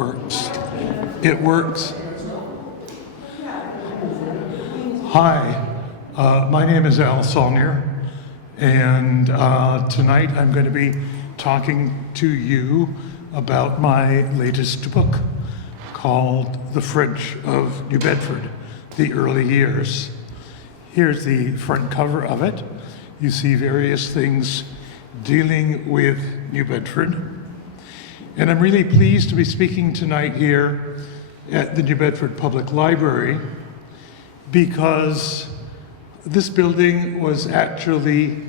works. It works. Hi, my name is Al Saulniers, and tonight I'm going to be talking to you about my latest book called The French of New Bedford, The Early Years. Here's the front cover of it. You see various things dealing with New Bedford. And I'm really pleased to be speaking tonight here at the New Bedford Public Library because this building was actually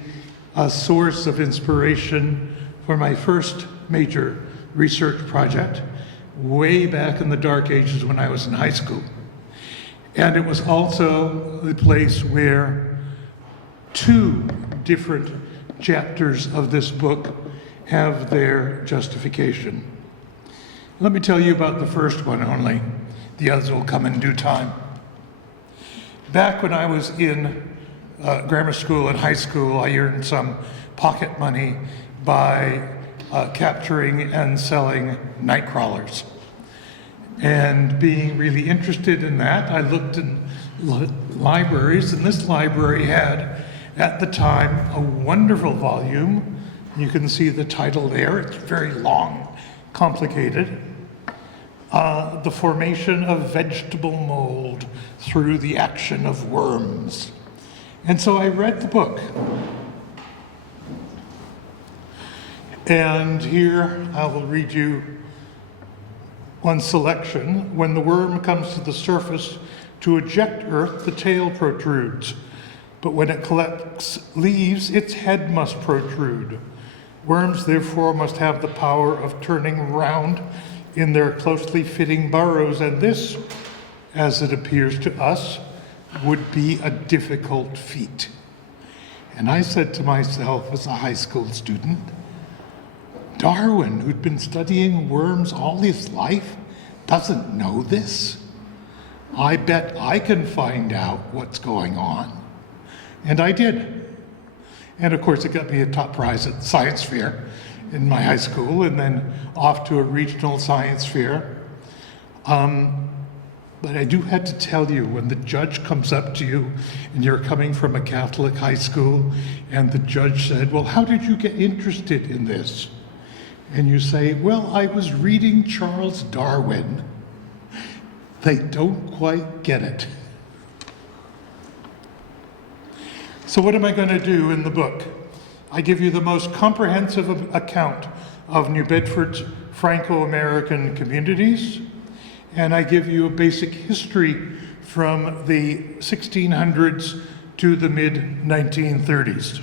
a source of inspiration for my first major research project way back in the dark ages when I was in high school. And it was also the place where two different chapters of this book have their justification. Let me tell you about the first one only. The others will come in due time. Back when I was in grammar school and high school, I earned some pocket money by capturing and selling night crawlers. And being really interested in that, I looked in libraries, and this library had, at the time, a wonderful volume. You can see the title there. It's very long, complicated. The Formation of Vegetable Mold Through the Action of Worms. And so I read the book. And here I will read you one selection. When the worm comes to the surface to eject earth, the tail protrudes. But when it collects leaves, its head must protrude. Worms, therefore, must have the power of turning round in their closely fitting burrows, and this, as it appears to us, would be a difficult feat. And I said to myself as a high school student, Darwin, who'd been studying worms all his life, doesn't know this? I bet I can find out what's going on. And I did. And of course, it got me a top prize at the science fair in my high school, and then off to a regional science fair. But I do have to tell you, when the judge comes up to you and you're coming from a Catholic high school, and the judge said, well, how did you get interested in this? And you say, well, I was reading Charles Darwin. They don't quite get it. So what am I going to do in the book? I give you the most comprehensive account of New Bedford's Franco-American communities, and I give you a basic history from the 1600s to the mid-1930s.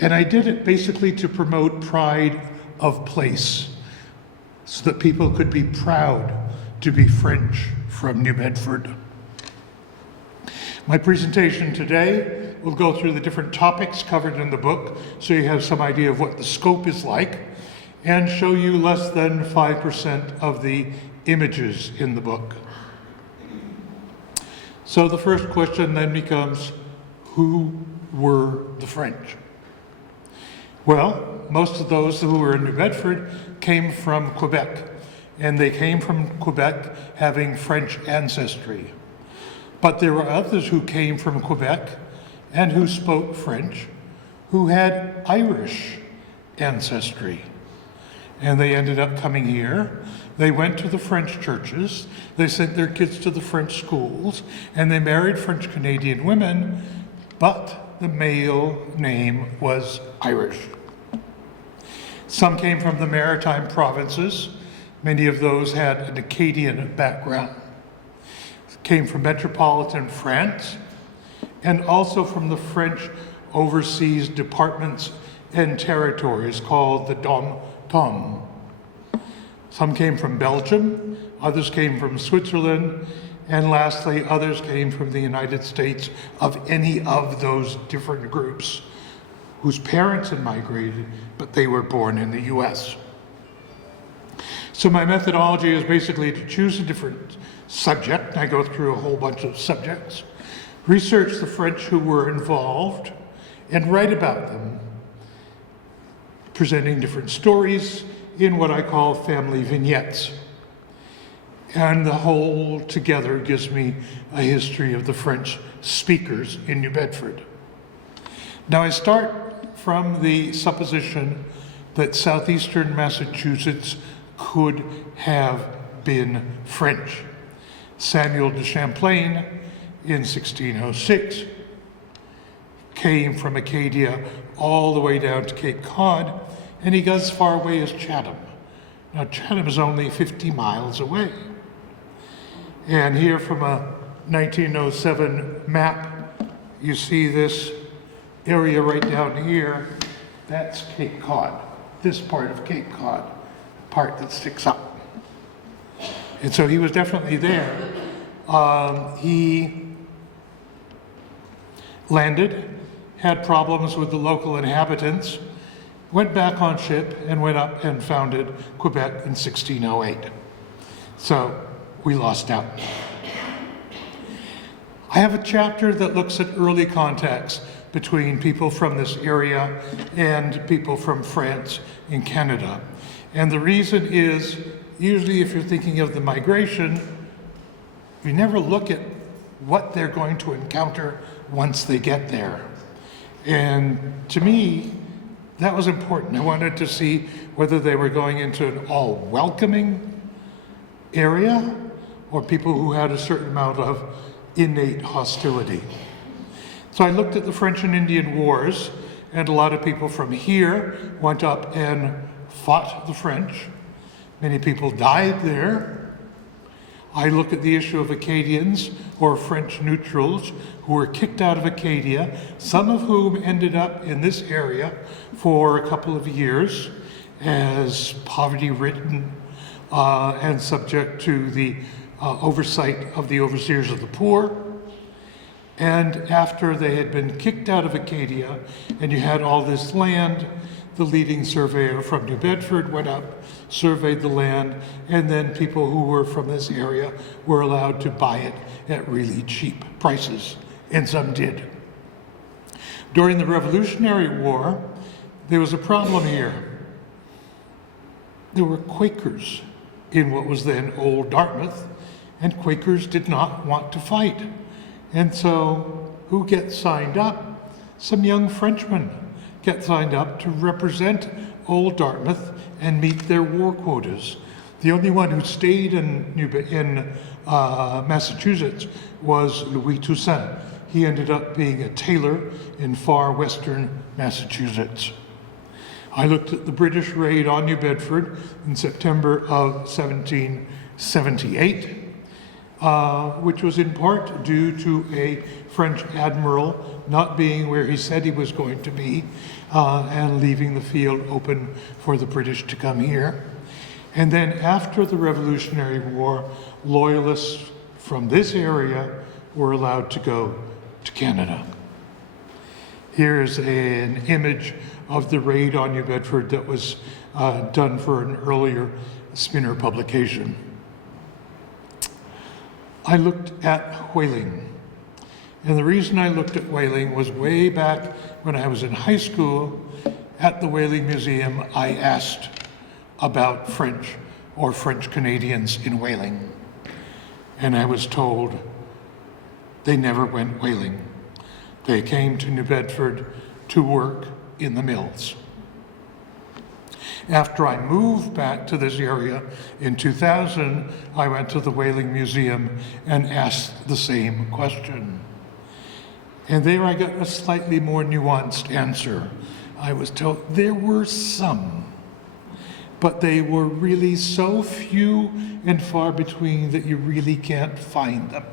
And I did it basically to promote pride of place, so that people could be proud to be French from New Bedford. My presentation today will go through the different topics covered in the book, so you have some idea of what the scope is like, and show you less than 5% of the images in the book. So the first question then becomes, who were the French? Well, most of those who were in New Bedford came from Quebec, and they came from Quebec having French ancestry. But there were others who came from Quebec and who spoke French, who had Irish ancestry. And they ended up coming here. They went to the French churches, they sent their kids to the French schools, and they married French Canadian women, but the male name was Irish. Some came from the maritime provinces. Many of those had an Acadian background. Came from metropolitan France, and also from the French overseas departments and territories called the Dom-Tom. Some came from Belgium, others came from Switzerland, and lastly, others came from the United States of any of those different groups whose parents had migrated, but they were born in the US. So my methodology is basically to choose a different subject, and I go through a whole bunch of subjects, research the French who were involved, and write about them, presenting different stories in what I call family vignettes. And the whole together gives me a history of the French speakers in New Bedford. Now I start from the supposition that southeastern Massachusetts could have been French. Samuel de Champlain in 1606 came from Acadia all the way down to Cape Cod, and he got as far away as Chatham. Now Chatham is only 50 miles away. And here from a 1907 map, you see this area right down here. That's Cape Cod, this part of Cape Cod, part that sticks up. And so he was definitely there. He landed, had problems with the local inhabitants, went back on ship and went up and founded Quebec in 1608. So we lost out. I have a chapter that looks at early contacts between people from this area and people from France and Canada. And the reason is, usually if you're thinking of the migration, you never look at what they're going to encounter once they get there. And to me, that was important. I wanted to see whether they were going into an all-welcoming area or people who had a certain amount of innate hostility. So I looked at the French and Indian Wars, and a lot of people from here went up and fought the French. Many people died there. I looked at the issue of Acadians or French neutrals who were kicked out of Acadia, some of whom ended up in this area for a couple of years as poverty-ridden and subject to the oversight of the overseers of the poor. And after they had been kicked out of Acadia and you had all this land, the leading surveyor from New Bedford went up, surveyed the land, and then people who were from this area were allowed to buy it at really cheap prices, and some did. During the Revolutionary War, there was a problem here. There were Quakers in what was then Old Dartmouth, and Quakers did not want to fight. And so who gets signed up? Some young Frenchmen get signed up to represent Old Dartmouth and meet their war quotas. The only one who stayed in Massachusetts was Louis Toussaint. He ended up being a tailor in far western Massachusetts. I looked at the British raid on New Bedford in September of 1778, which was in part due to a French admiral not being where he said he was going to be and leaving the field open for the British to come here. And then after the Revolutionary War, loyalists from this area were allowed to go to Canada. Here's an image of the raid on New Bedford that was done for an earlier Spinner publication. I looked at whaling. And the reason I looked at whaling was way back when I was in high school. At the Whaling Museum, I asked about French or French Canadians in whaling. And I was told they never went whaling. They came to New Bedford to work in the mills. After I moved back to this area in 2000, I went to the Whaling Museum and asked the same question. And there I got a slightly more nuanced answer. I was told there were some, but they were really so few and far between that you really can't find them.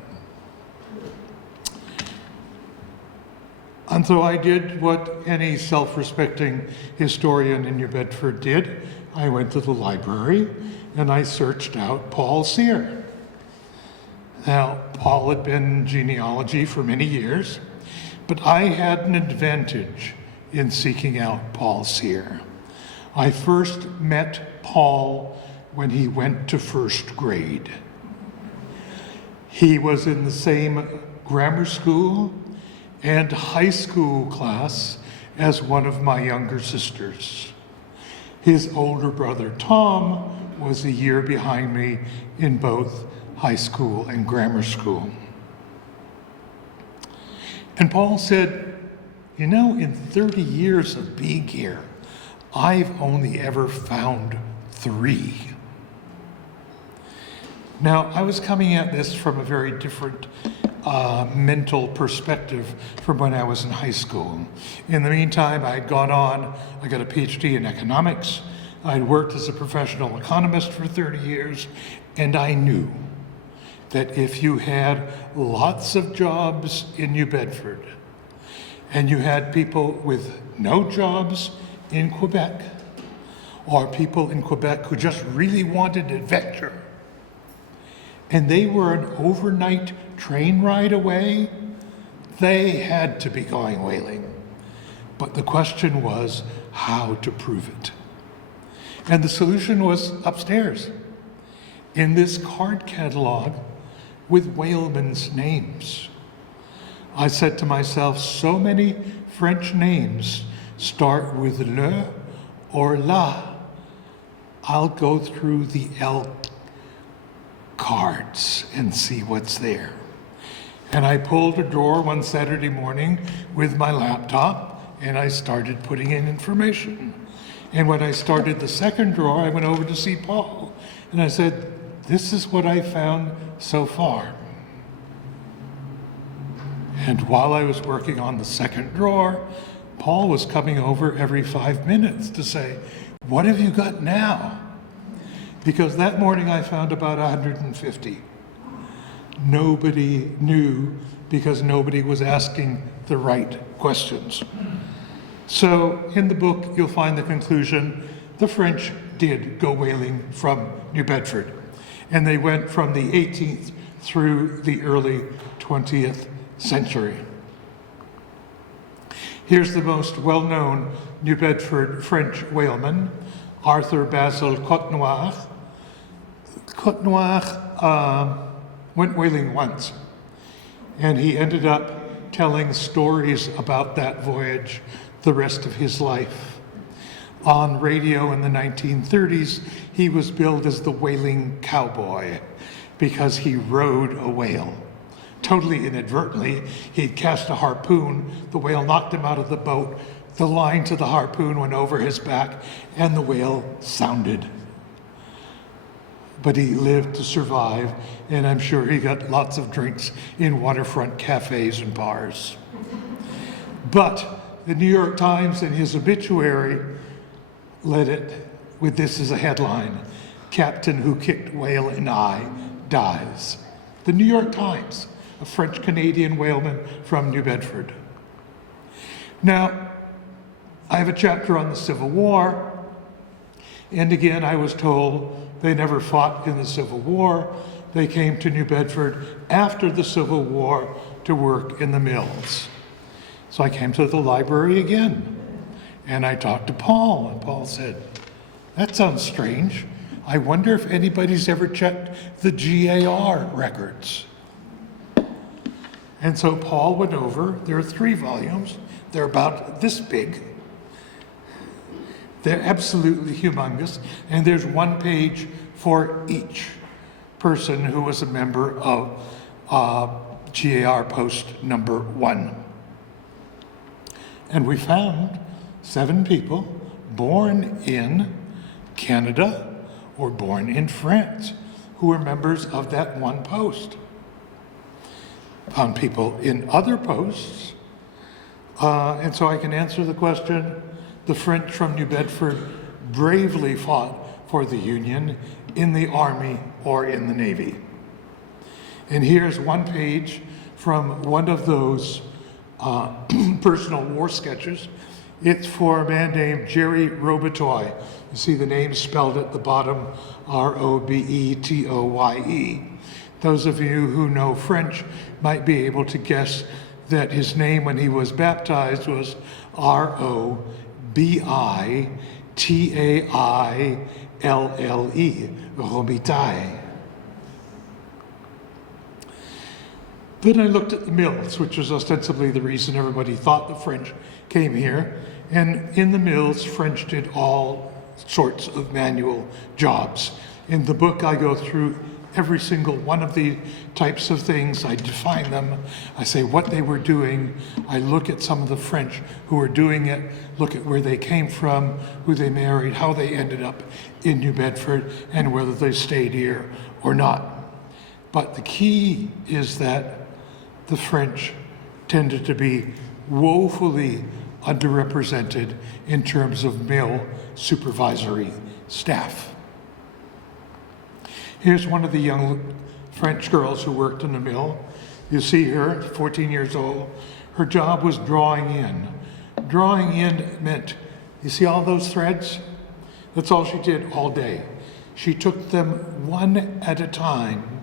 And so I did what any self-respecting historian in New Bedford did. I went to the library and I searched out Paul Cyr. Now, Paul had been in genealogy for many years, but I had an advantage in seeking out Paul Cyr. I first met Paul when he went to first grade. He was in the same grammar school and high school class as one of my younger sisters. His older brother, Tom, was a year behind me in both high school and grammar school. And Paul said, you know, in 30 years of being here, I've only ever found 3. Now, I was coming at this from a very different mental perspective from when I was in high school. In the meantime, I had gone on, I got a PhD in economics, I'd worked as a professional economist for 30 years, and I knew that if you had lots of jobs in New Bedford, and you had people with no jobs in Quebec, or people in Quebec who just really wanted adventure, and they were an overnight train ride away, they had to be going whaling. But the question was how to prove it. And the solution was upstairs in this card catalog with whalemen's names. I said to myself, so many French names start with le or la. I'll go through the L cards and see what's there. And I pulled a drawer one Saturday morning with my laptop and I started putting in information. And when I started the second drawer, I went over to see Paul and I said, this is what I found so far. And while I was working on the second drawer, Paul was coming over every 5 minutes to say, what have you got now? Because that morning I found about 150. Nobody knew because nobody was asking the right questions. So in the book, you'll find the conclusion, the French did go whaling from New Bedford. And they went from the 18th through the early 20th century. Here's the most well-known New Bedford French whaleman, Arthur Basil Côte-Noire. Côte-Noire went whaling once, and he ended up telling stories about that voyage the rest of his life. On radio in the 1930s, he was billed as the whaling cowboy because he rode a whale. Totally inadvertently, he'd cast a harpoon, the whale knocked him out of the boat, the line to the harpoon went over his back, and the whale sounded. But he lived to survive, and I'm sure he got lots of drinks in waterfront cafes and bars. But the New York Times in his obituary led it with this as a headline, Captain who kicked whale in eye dies. The New York Times, a French-Canadian whaleman from New Bedford. Now, I have a chapter on the Civil War, and again I was told they never fought in the Civil War. They came to New Bedford after the Civil War to work in the mills. So I came to the library again, and I talked to Paul, and Paul said, that sounds strange. I wonder if anybody's ever checked the GAR records. And so Paul went over, there are 3 volumes, they're about this big. They're absolutely humongous, and there's 1 page for each person who was a member of GAR post number 1. And we found 7 people born in Canada or born in France who were members of that 1 post. Found people in other posts, and so I can answer the question, the French from New Bedford bravely fought for the Union in the Army or in the Navy. And here's 1 page from one of those personal war sketches. It's for a man named Jerry Robetoye. You see the name spelled at the bottom, R-O-B-E-T-O-Y-E. Those of you who know French might be able to guess that his name when he was baptized was R-O-B-I-T-A-I-L-L-E, Robitaille. Then I looked at the mills, which was ostensibly the reason everybody thought the French came here. And in the mills, French did all sorts of manual jobs. In the book, I go through every single one of the types of things. I define them. I say what they were doing. I look at some of the French who were doing it, look at where they came from, who they married, how they ended up in New Bedford, and whether they stayed here or not. But the key is that the French tended to be woefully underrepresented in terms of mill supervisory staff. Here's one of the young French girls who worked in the mill. You see her, 14 years old. Her job was drawing in. Drawing in meant, you see all those threads? That's all she did all day. She took them one at a time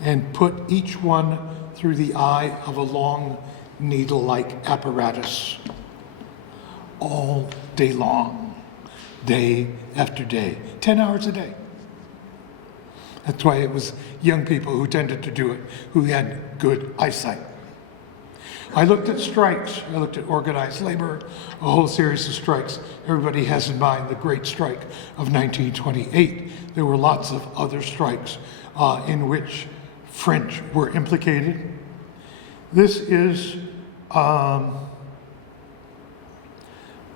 and put each one through the eye of a long needle-like apparatus all day long, day after day, 10 hours a day. That's why it was young people who tended to do it, who had good eyesight. I looked at strikes. I looked at organized labor, a whole series of strikes. Everybody has in mind the Great Strike of 1928. There were lots of other strikes in which French were implicated. This is an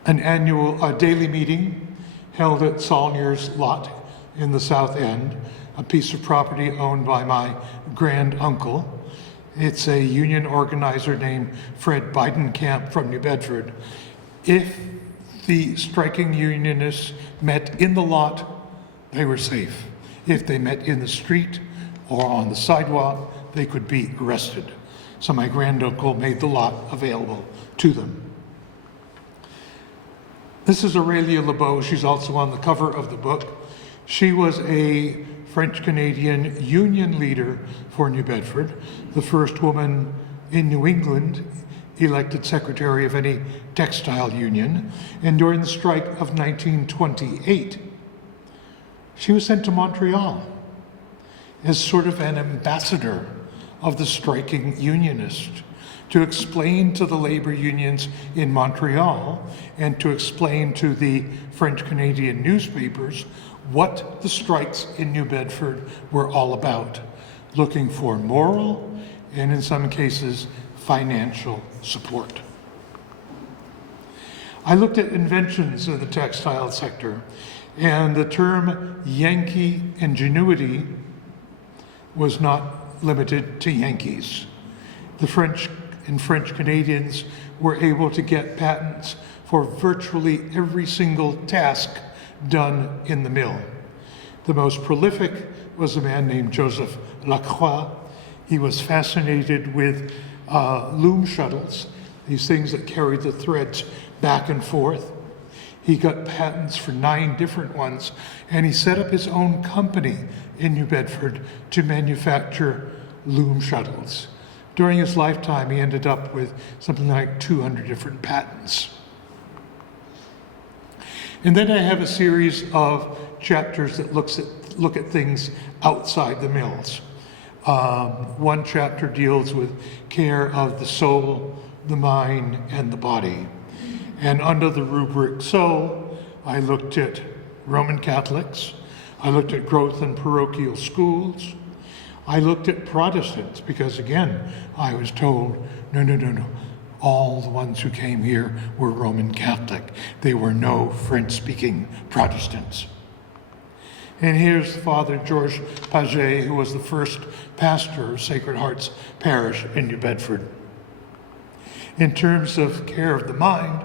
annual daily meeting held at Saulniers' lot in the South End, a piece of property owned by my grand uncle. It's a union organizer named Fred Bidenkamp from New Bedford. If the striking unionists met in the lot, they were safe. If they met in the street or on the sidewalk, they could be arrested. So my granduncle made the lot available to them. This is Aurelia Lebeau. She's also on the cover of the book. She was a French-Canadian union leader for New Bedford, the first woman in New England elected secretary of any textile union. And during the strike of 1928, she was sent to Montreal as sort of an ambassador of the striking unionists to explain to the labor unions in Montreal and to explain to the French-Canadian newspapers what the strikes in New Bedford were all about, looking for moral and in some cases financial support. I looked at inventions in the textile sector, and the term Yankee ingenuity was not limited to Yankees. The French and French Canadians were able to get patents for virtually every single task done in the mill. The most prolific was a man named Joseph Lacroix. He was fascinated with loom shuttles, these things that carried the threads back and forth. He got patents for 9 different ones, and he set up his own company in New Bedford to manufacture loom shuttles. During his lifetime, he ended up with something like 200 different patents. And then I have a series of chapters that look at things outside the mills. One chapter deals with care of the soul, the mind, and the body. And under the rubric soul, I looked at Roman Catholics. I looked at growth in parochial schools. I looked at Protestants because, again, I was told, no. All the ones who came here were Roman Catholic. They were no French-speaking Protestants. And here's Father George Paget, who was the first pastor of Sacred Heart's Parish in New Bedford. In terms of care of the mind,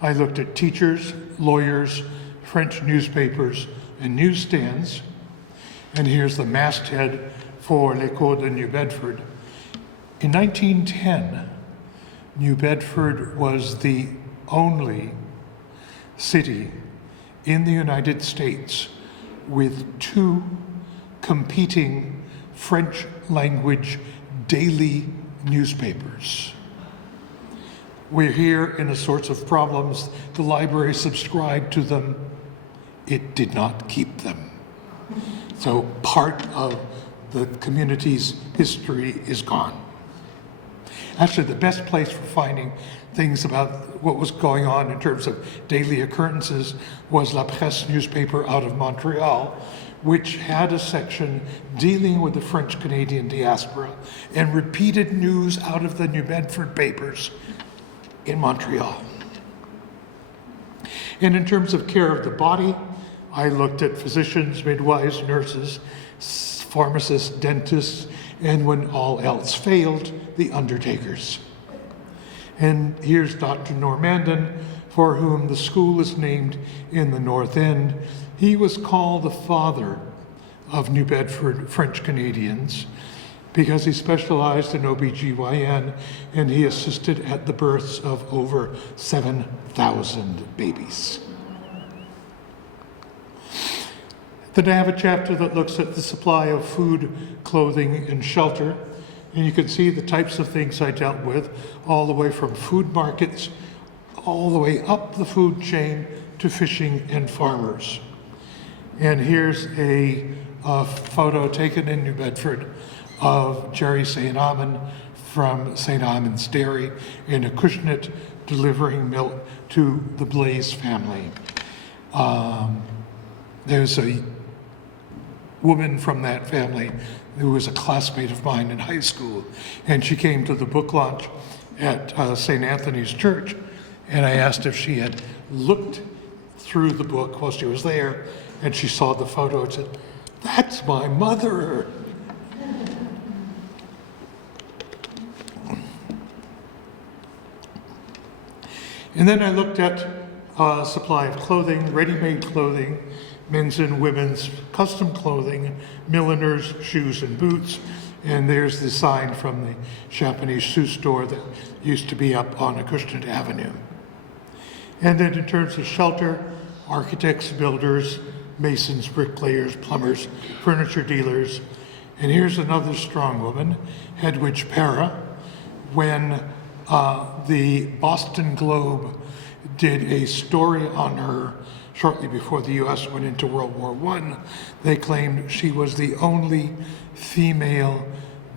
I looked at teachers, lawyers, French newspapers, and newsstands. And here's the masthead for L'École de New Bedford. In 1910, New Bedford was the only city in the United States with 2 competing French language daily newspapers. We're here in a sorts of problems. The library subscribed to them. It did not keep them. So part of the community's history is gone. Actually, the best place for finding things about what was going on in terms of daily occurrences was La Presse newspaper out of Montreal, which had a section dealing with the French-Canadian diaspora and repeated news out of the New Bedford papers in Montreal. And in terms of care of the body, I looked at physicians, midwives, nurses, pharmacists, dentists, and when all else failed, the undertakers. And here's Dr. Normandin, for whom the school is named in the North End. He was called the father of New Bedford French Canadians because he specialized in OBGYN and he assisted at the births of over 7,000 babies. Then I have a chapter that looks at the supply of food, clothing, and shelter. And you can see the types of things I dealt with, all the way from food markets, all the way up the food chain to fishing and farmers. And here's a photo taken in New Bedford of Jerry St. Amand from St. Amand's Dairy in Acushnet delivering milk to the Blaze family. There's a woman from that family who was a classmate of mine in high school, and she came to the book launch at St. Anthony's Church, and I asked if she had looked through the book while she was there, and she saw the photo and said, "That's my mother." And then I looked at supply of clothing, ready-made clothing, men's and women's custom clothing, milliners, shoes and boots. And there's the sign from the Japanese shoe store that used to be up on Acushnet Avenue. And then in terms of shelter, architects, builders, masons, bricklayers, plumbers, furniture dealers. And here's another strong woman, Hedwig Para. When the Boston Globe did a story on her shortly before the U.S. went into World War I, they claimed she was the only female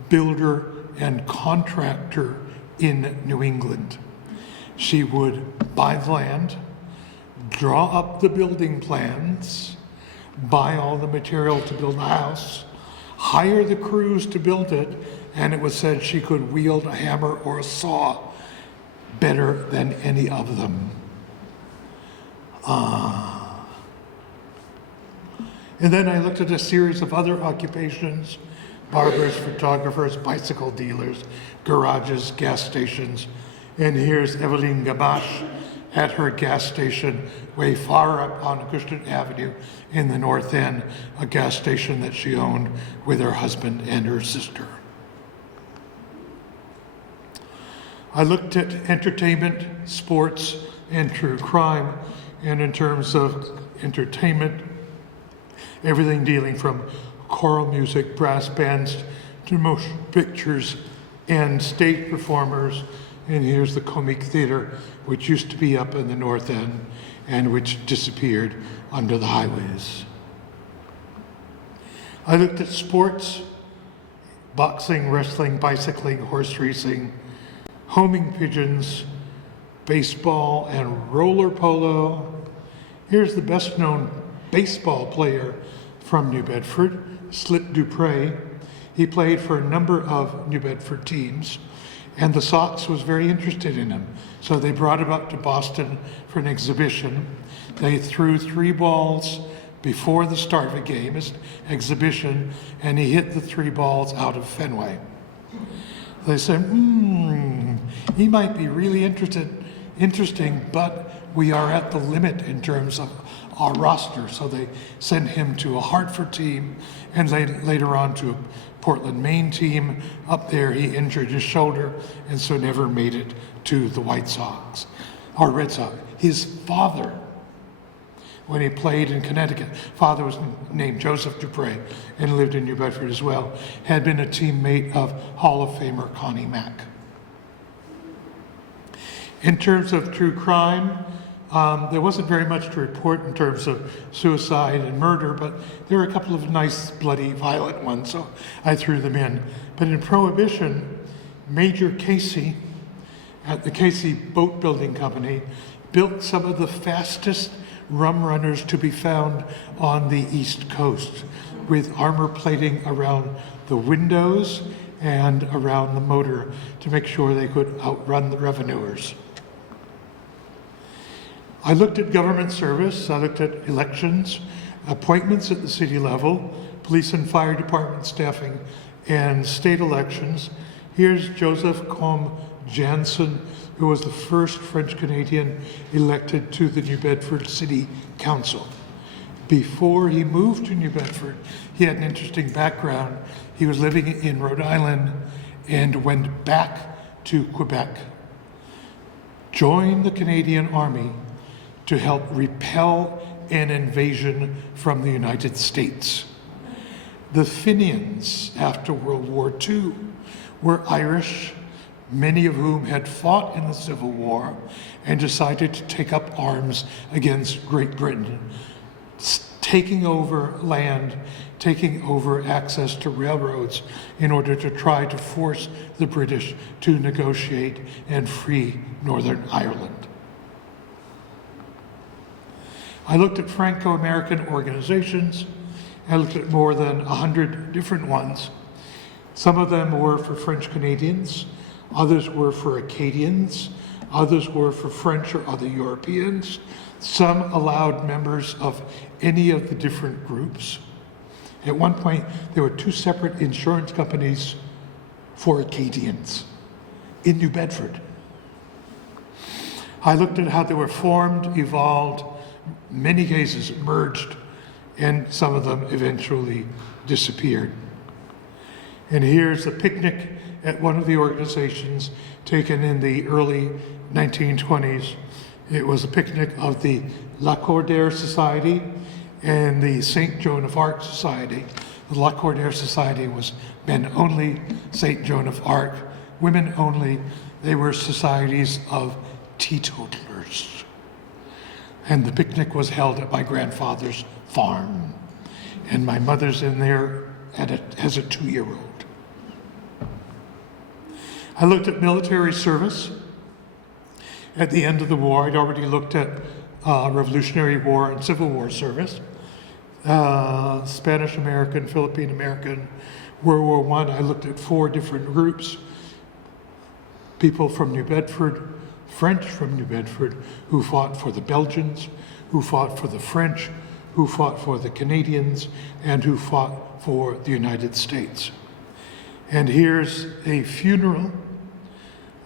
builder and contractor in New England. She would buy the land, draw up the building plans, buy all the material to build the house, hire the crews to build it, and it was said she could wield a hammer or a saw better than any of them. And then I looked at a series of other occupations: barbers, photographers, bicycle dealers, garages, gas stations. And here's Eveline Gamache at her gas station way far up on Acushnet Avenue in the North End, a gas station that she owned with her husband and her sister. I looked at entertainment, sports, and true crime. And in terms of entertainment, everything dealing from choral music, brass bands, to motion pictures and stage performers. And here's the Comique Theater, which used to be up in the North End and which disappeared under the highways. I looked at sports, boxing, wrestling, bicycling, horse racing, homing pigeons, baseball, and roller polo. Here's the best known baseball player from New Bedford, Slip Dupre. He played for a number of New Bedford teams, and the Sox was very interested in him. So they brought him up to Boston for an exhibition. They threw 3 balls before the start of a game, as exhibition, and he hit the 3 balls out of Fenway. They said, he might be really interesting, but we are at the limit in terms of our roster. So they sent him to a Hartford team and later on to a Portland, Maine team. Up there, he injured his shoulder and so never made it to the White Sox, or Red Sox. His father, when he played in Connecticut, father was named Joseph Dupre and lived in New Bedford as well, had been a teammate of Hall of Famer Connie Mack. In terms of true crime, there wasn't very much to report in terms of suicide and murder, but there were a couple of nice, bloody, violent ones, so I threw them in. But in Prohibition, Major Casey at the Casey Boat Building Company built some of the fastest rum runners to be found on the East Coast, with armor plating around the windows and around the motor to make sure they could outrun the revenuers. I looked at government service, I looked at elections, appointments at the city level, police and fire department staffing, and state elections. Here's Joseph Combe Jansen, who was the first French Canadian elected to the New Bedford City Council. Before he moved to New Bedford, he had an interesting background. He was living in Rhode Island and went back to Quebec, joined the Canadian Army to help repel an invasion from the United States. The Fenians, after World War II, were Irish, many of whom had fought in the Civil War and decided to take up arms against Great Britain, taking over land, taking over access to railroads in order to try to force the British to negotiate and free Northern Ireland. I looked at Franco-American organizations. I looked at more than 100 different ones. Some of them were for French Canadians, others were for Acadians, others were for French or other Europeans. Some allowed members of any of the different groups. At one point, there were 2 separate insurance companies for Acadians in New Bedford. I looked at how they were formed, evolved, many cases merged, and some of them eventually disappeared. And here's a picnic at one of the organizations taken in the early 1920s. It was a picnic of the Lacordaire Society and the St. Joan of Arc Society. The Lacordaire Society was men only, St. Joan of Arc, women only. They were societies of teetotalers. And the picnic was held at my grandfather's farm. And my mother's in there as a 2-year-old. I looked at military service. At the end of the war, I'd already looked at Revolutionary War and Civil War service, Spanish American, Philippine American, World War I. I looked at 4 different groups, people from New Bedford, French from New Bedford, who fought for the Belgians, who fought for the French, who fought for the Canadians, and who fought for the United States. And here's a funeral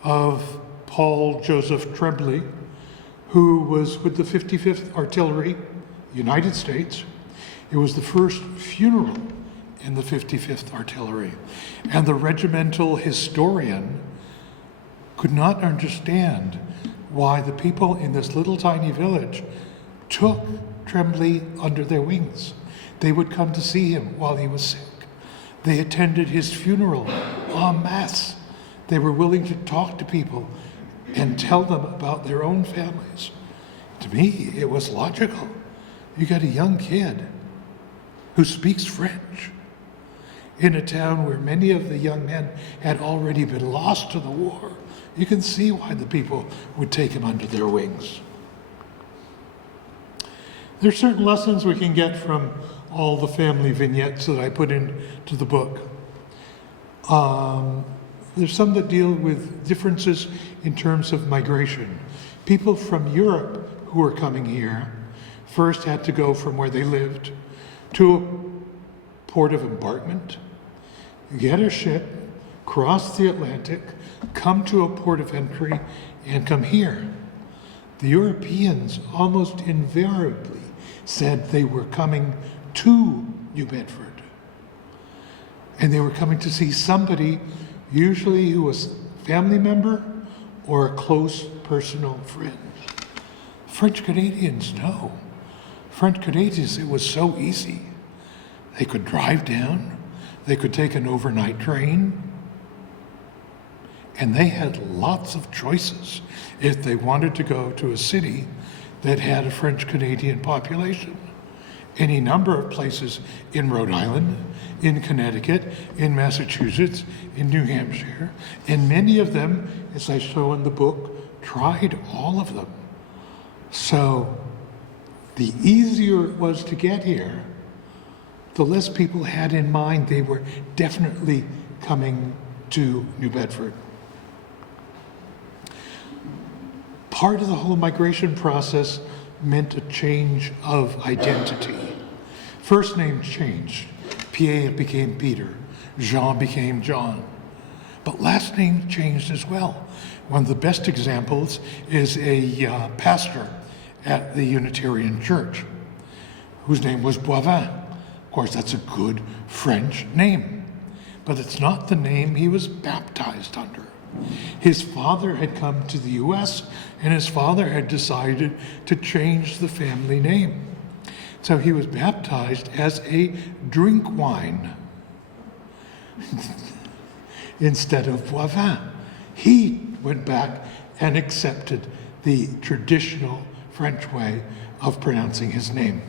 of Paul Joseph Tremblay, who was with the 55th Artillery, United States. It was the first funeral in the 55th Artillery. And the regimental historian could not understand why the people in this little tiny village took Tremblay under their wings. They would come to see him while he was sick. They attended his funeral en masse. They were willing to talk to people and tell them about their own families. To me, it was logical. You got a young kid who speaks French in a town where many of the young men had already been lost to the war. You can see why the people would take him under their wings. There are certain lessons we can get from all the family vignettes that I put into the book. There's some that deal with differences in terms of migration. People from Europe who were coming here first had to go from where they lived to a port of embarkment, get a ship, cross the Atlantic, come to a port of entry, and come here. The Europeans almost invariably said they were coming to New Bedford. And they were coming to see somebody, usually who was a family member or a close personal friend. French Canadians, no. French Canadians, it was so easy. They could drive down, they could take an overnight train, and they had lots of choices if they wanted to go to a city that had a French Canadian population. any number of places in Rhode Island, in Connecticut, in Massachusetts, in New Hampshire, and many of them, as I show in the book, tried all of them. So the easier it was to get here, the less people had in mind they were definitely coming to New Bedford. Part of the whole migration process meant a change of identity. First names changed. Pierre became Peter. Jean became John. But last names changed as well. One of the best examples is a pastor at the Unitarian Church whose name was Boivin. Of course, that's a good French name, but it's not the name he was baptized under. His father had come to the US, and his father had decided to change the family name. So he was baptized as a drink wine instead of Boivin. He went back and accepted the traditional French way of pronouncing his name.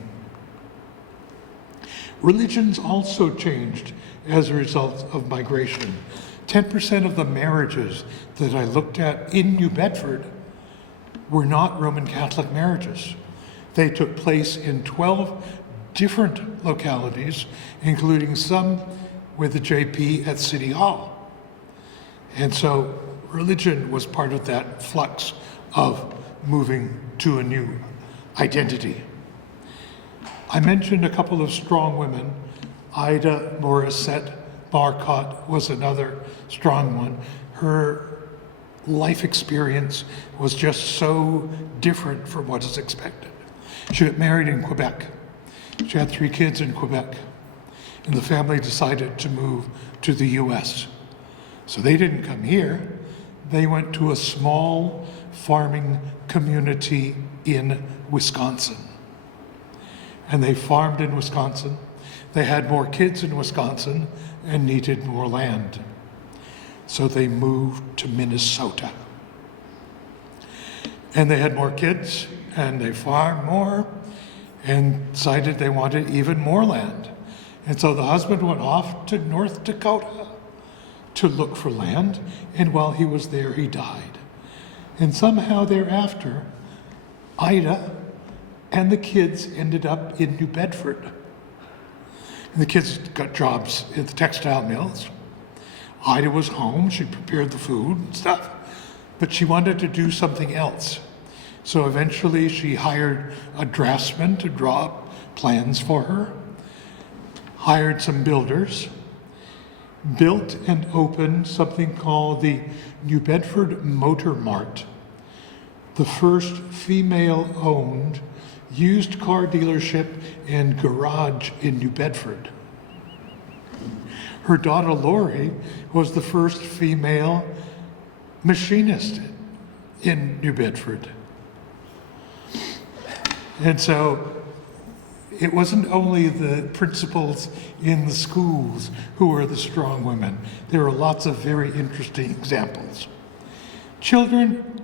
Religions also changed as a result of migration. 10% of the marriages that I looked at in New Bedford were not Roman Catholic marriages. They took place in 12 different localities, including some with the JP at City Hall. And so religion was part of that flux of moving to a new identity. I mentioned a couple of strong women. Ida Morissette Marcotte was another strong one. Her life experience was just so different from what is expected. She got married in Quebec. She had 3 kids in Quebec, and the family decided to move to the US. So they didn't come here. They went to a small farming community in Wisconsin. And they farmed in Wisconsin. They had more kids in Wisconsin and needed more land. So they moved to Minnesota. And they had more kids, and they farmed more, and decided they wanted even more land. And so the husband went off to North Dakota to look for land, and while he was there, he died. And somehow thereafter, Ida and the kids ended up in New Bedford. And the kids got jobs at the textile mills. Ida was home, she prepared the food and stuff, but she wanted to do something else. So eventually she hired a draftsman to draw up plans for her, hired some builders, built and opened something called the New Bedford Motor Mart, the first female-owned used car dealership and garage in New Bedford. Her daughter Lori was the first female machinist in New Bedford. And so it wasn't only the principals in the schools who were the strong women. There were lots of very interesting examples. Children,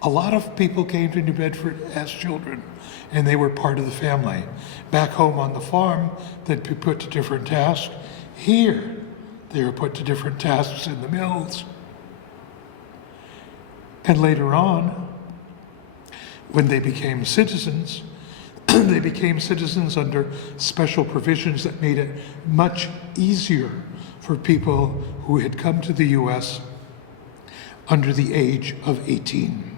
a lot of people came to New Bedford as children, and they were part of the family. Back home on the farm, they'd be put to different tasks. Here, they were put to different tasks in the mills. And later on, when they became citizens, they became citizens under special provisions that made it much easier for people who had come to the US under the age of 18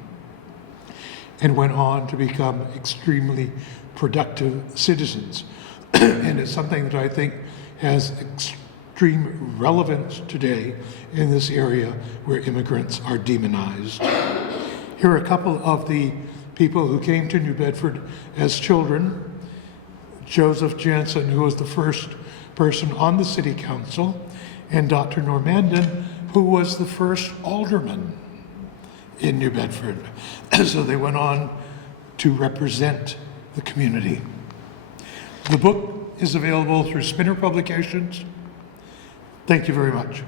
and went on to become extremely productive citizens. And it's something that I think has extreme relevance today in this area where immigrants are demonized. Here are a couple of the people who came to New Bedford as children. Joseph Jansen, who was the first person on the city council, and Dr. Normandin, who was the first alderman in New Bedford. So they went on to represent the community. The book is available through Spinner Publications. Thank you very much.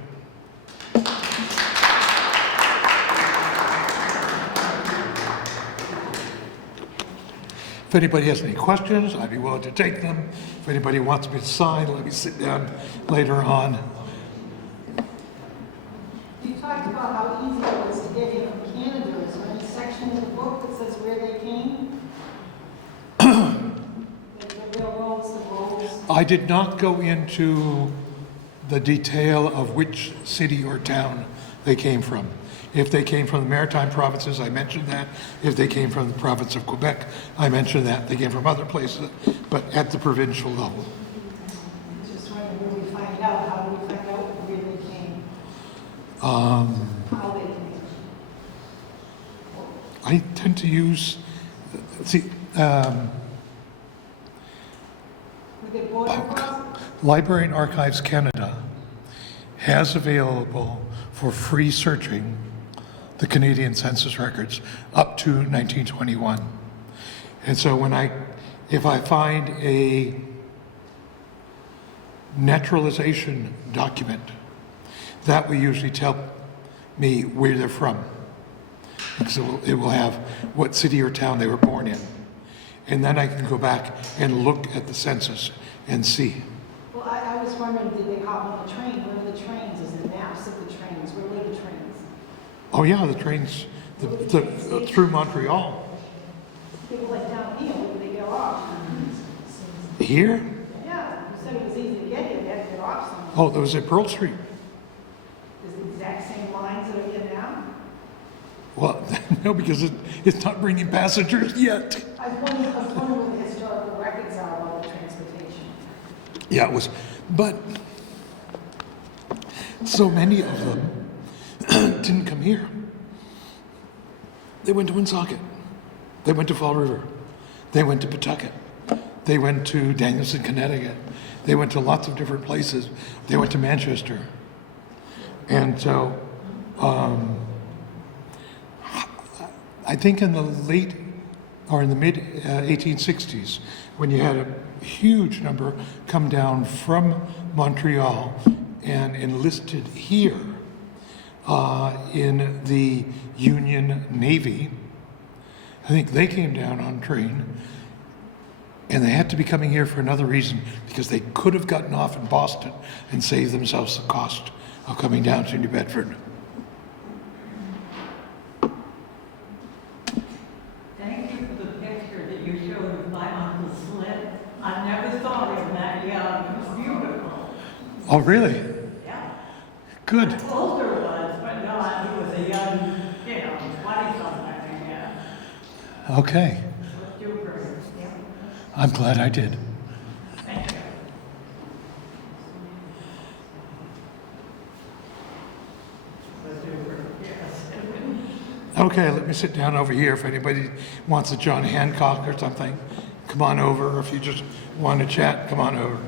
If anybody has any questions, I'd be willing to take them. If anybody wants me to sign, let me sit down later on. You talked about how easy it was to get here from Canada. Is there any section in the book that says where they came? The railroads, the roads? I did not go into the detail of which city or town they came from. If they came from the maritime provinces, I mentioned that. If they came from the province of Quebec, I mentioned that. They came from other places, but at the provincial level. Just wondering where we find out. How do we find out where they came? How they came? I tend to use, see, Were they border crossing? Library and Archives Canada has available for free searching the Canadian census records up to 1921. And so if I find a naturalization document, that will usually tell me where they're from. Because it will have what city or town they were born in. And then I can go back and look at the census and see. Well, I was wondering, did they hop on the train? Where were the trains? Is there maps of the trains? Where were the trains? Oh yeah, the trains through Montreal. They were like down here. Where did they get off? Here? Yeah, you said it was easy to get here. They had to get off somewhere. Oh, that was at Pearl Street. Is the exact same lines that are here now? Well, no, because it's not bringing passengers yet. I was wondering what the historical records are about the transportation. Yeah, it was, but so many of them didn't come here. They went to Woonsocket. They went to Fall River. They went to Pawtucket. They went to Danielson, Connecticut. They went to lots of different places. They went to Manchester. And so, I think in the late or in the mid 1860s, when you had a huge number come down from Montreal and enlisted here in the Union Navy, I think they came down on train, and they had to be coming here for another reason, because they could have gotten off in Boston and saved themselves the cost of coming down to New Bedford. Thank you for the picture that you showed of my Uncle Slim. I never saw him that young. It was beautiful. Oh, really? Yeah. Good. Older was, but no, he was a young, 20-something, yeah. Okay. Super. Yeah. I'm glad I did. Thank you. Super, yes. Okay, let me sit down over here. If anybody wants a John Hancock or something, come on over. Or if you just want to chat, come on over.